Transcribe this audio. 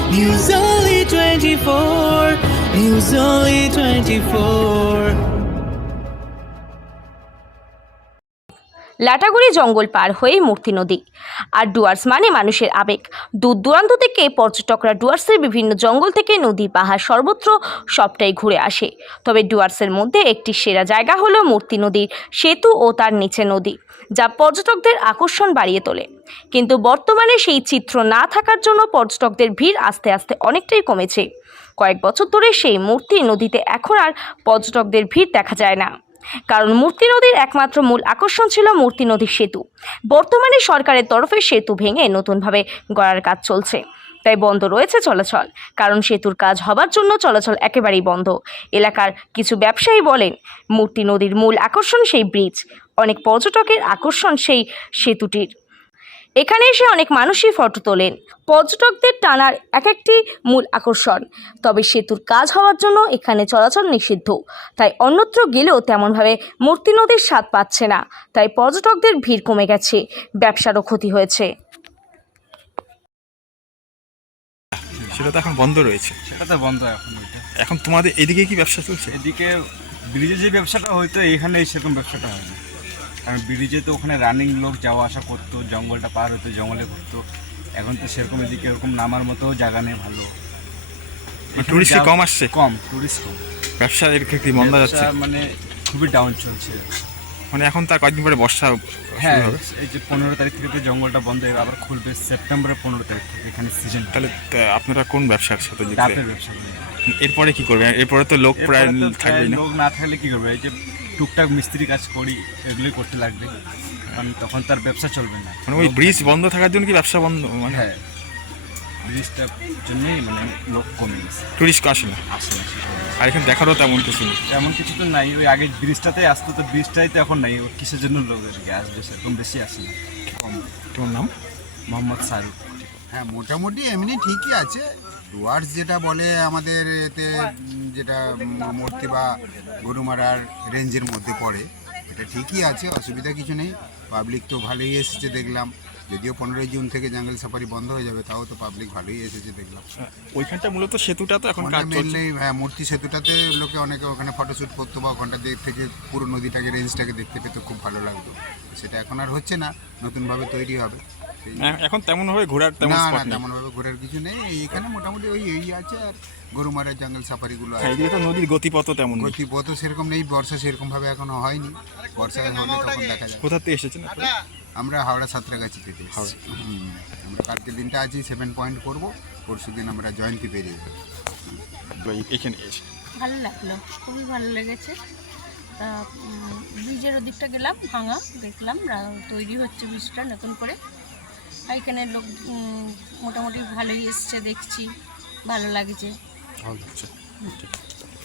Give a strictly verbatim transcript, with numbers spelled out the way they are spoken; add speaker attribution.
Speaker 1: News Only twenty-four, News Only twenty-four.
Speaker 2: Lataguri জঙ্গল পার হয়ে মূর্তি নদী। আর ডুয়ার্স মানে মানুষের আবেগ। দূর দূরান্ত থেকে পর্যটকরা ডুয়ার্সের বিভিন্ন জঙ্গল থেকে নদী পাহাড় সর্বত্র সবটাই ঘুরে আসে। তবে ডুয়ার্সের মধ্যে একটি সেরা জায়গা হলো মূর্তি নদীর সেতু ও তার নিচে নদী, যা পর্যটকদের আকর্ষণ বাড়িয়ে তোলে। কিন্তু বর্তমানে সেই চিত্র না থাকার জন্য পর্যটকদের ভিড় আস্তে আস্তে অনেকটাই কমেছে। কয়েক বছর ধরে সেই মূর্তি নদীতে এখন আর পর্যটকদের ভিড় দেখা যায় না, কারণ মূর্তি নদীর একমাত্র মূল আকর্ষণ ছিল মূর্তি নদীর সেতু। বর্তমানে সরকারের তরফে সেতু ভেঙে নতুনভাবে গড়ার কাজ চলছে, তাই বন্ধ রয়েছে চলাচল। কারণ সেতুর কাজ হবার জন্য চলাচল একেবারেই বন্ধ। এলাকার কিছু ব্যবসায়ী বলেন, মূর্তি নদীর মূল আকর্ষণ সেই ব্রিজ, অনেক পর্যটকের আকর্ষণ সেই সেতুটির। এখানে এসে অনেক মানুষই ফটো তোলেন। পর্যটকদের টানার এক একটি মূল আকর্ষণ। তবে সেতুর কাজ হওয়ার জন্য এখানে চলাচল নিষিদ্ধ, তাই অন্যত্র গেলেও তেমনভাবে মূর্তি নদীর স্বাদ পাচ্ছে না। তাই পর্যটকদের ভিড় কমে গেছে, ব্যবসারও ক্ষতি হয়েছে।
Speaker 3: সেটা তো এখন বন্ধ রয়েছে।
Speaker 4: সেটা তো বন্ধ এখন। ওইটা
Speaker 3: এখন তোমাদের এদিকে কি ব্যবসা চলছে?
Speaker 4: এদিকে ব্রিজে যে ব্যবসাটা হইতো এখানে সেরকম ব্যবসাটা হয় না, কারণ ব্রিজে তো ওখানে রানিং লোক যাওয়া আসা করতো, জঙ্গলটা পার হতো, জঙ্গলে ঘুরতো। এখন তো সেরকম এদিকে এরকম নামার মতো জায়গা নেই ভালো,
Speaker 3: টুরিস্ট কম আসছে,
Speaker 4: কম টুরিস্ট কম,
Speaker 3: ব্যবসা এর ক্ষেত্রে বন্ধ যাচ্ছে,
Speaker 4: মানে খুবই ডাউন চলছে।
Speaker 3: মানে এখন তার কয়েকদিন পরে বর্ষা
Speaker 4: হ্যাঁ,
Speaker 3: শুরু হবে।
Speaker 4: এই যে পনেরো তারিখ থেকে তো জঙ্গলটা বন্ধ হয়ে আবার খুলবে সেপ্টেম্বরের পনেরো তারিখ থেকে, এখানে সিজন।
Speaker 3: তাহলে তা আপনারা কোন ব্যবসার সাথে যুক্ত?
Speaker 4: ডাবের ব্যবসা করি।
Speaker 3: এরপরে কি করবে? এরপরে তো লোক প্রায়
Speaker 4: এরপরে তো
Speaker 3: থাকবে
Speaker 4: প্রায়
Speaker 3: না।
Speaker 4: লোক না থাকলে কি করবে? এই যে টুকটাক মিস্ত্রি কাজ করি, এগুলোই করতে লাগবে, কারণ তখন তার ব্যবসা চলবে না।
Speaker 3: মানে ওই ব্রিজ বন্ধ থাকার জন্য কি ব্যবসা বন্ধ? মানে
Speaker 4: হ্যাঁ, ব্রিজটার জন্যই মানে লোক কমে গেছে,
Speaker 3: টুরিস্ট আসে না।
Speaker 4: আসে না সেটা।
Speaker 3: আর এখানে দেখারও তেমন কিছু নেই।
Speaker 4: তেমন কিছু তো নাই, ওই আগে ব্রিজটাতেই আসতো, তো ব্রিজটাই তো এখন নাই। ওর কিসের জন্য লোক এদিকে আসবে? সেরকম বেশি আসে না, কম।
Speaker 3: তোমার নাম?
Speaker 4: মোহাম্মদ শাহরুখ।
Speaker 5: হ্যাঁ, মোটামুটি এমনি ঠিকই আছে। ডুয়ার্স যেটা বলে আমাদের এতে, উম, যেটা মূর্তি বা গরুমারার রেঞ্জের মধ্যে পড়ে, এটা ঠিকই আছে, অসুবিধা কিছু নেই। পাবলিক তো ভালোই এসেছে দেখলাম, যদিও পনেরোই জুন থেকে জঙ্গল সাফারি বন্ধ হয়ে যাবে, তাও তো পাবলিক ভালোই এসেছে দেখলাম।
Speaker 3: ওইখানটা মূলত সেতুটা তো এখন কাজ চলছে।
Speaker 5: মেনলি হ্যাঁ, মূর্তি সেতুটাতে লোকে অনেকে ওখানে ফটোশ্যুট করতো বা ওখানটা দিক থেকে পুরো নদীটাকে রেঞ্জটাকে দেখতে পেতে খুব ভালো লাগতো। সেটা এখন আর হচ্ছে না, নতুনভাবে তৈরি হবে। সেই-
Speaker 3: হ্যাঁ, এখন তেমন ভাবে ঘোরার তেমন
Speaker 5: না না
Speaker 3: স্পট নেই।
Speaker 5: তেমন ভাবে ঘোরার কিছু নেই। এইখানে মোটামুটি ওই এই আছে, আর গরুমারা জঙ্গল সাফারিগুলো
Speaker 3: হ্যাঁ,
Speaker 5: আছে।
Speaker 3: এদিকে তো নদীর গতিপথ তেমন নেই।
Speaker 5: গতিপথ সেরকম নেই, বর্ষা সেরকম ভাবে এখনো হয়নি। বর্ষা হলে তখন দেখা যায়।
Speaker 3: কোথা থেকে এসেছেন আপনারা?
Speaker 5: আমরা হাওড়া সাঁতরাগাছি থেকে এসেছি। হুম, আমরা কালকে দিনটা আছি সেভেন পয়েন্ট করবো, পরশু দিন আমরা জয়ন্তী পেরিয়ে যাবো।
Speaker 3: ওই এখানে এসে
Speaker 6: ভালো লাগলো, খুবই ভালো লেগেছে। তা উম, ব্রিজের ওদিকটা গেলাম, ভাঙা দেখলাম, রা- তৈরি হচ্ছে ব্রিজটা নতুন করে। এখানে লোক উম, মোটামুটি ভালোই এসছে, দেখছি ভালো লাগছে।
Speaker 3: ভালো লাগছে। ঠিক আছে।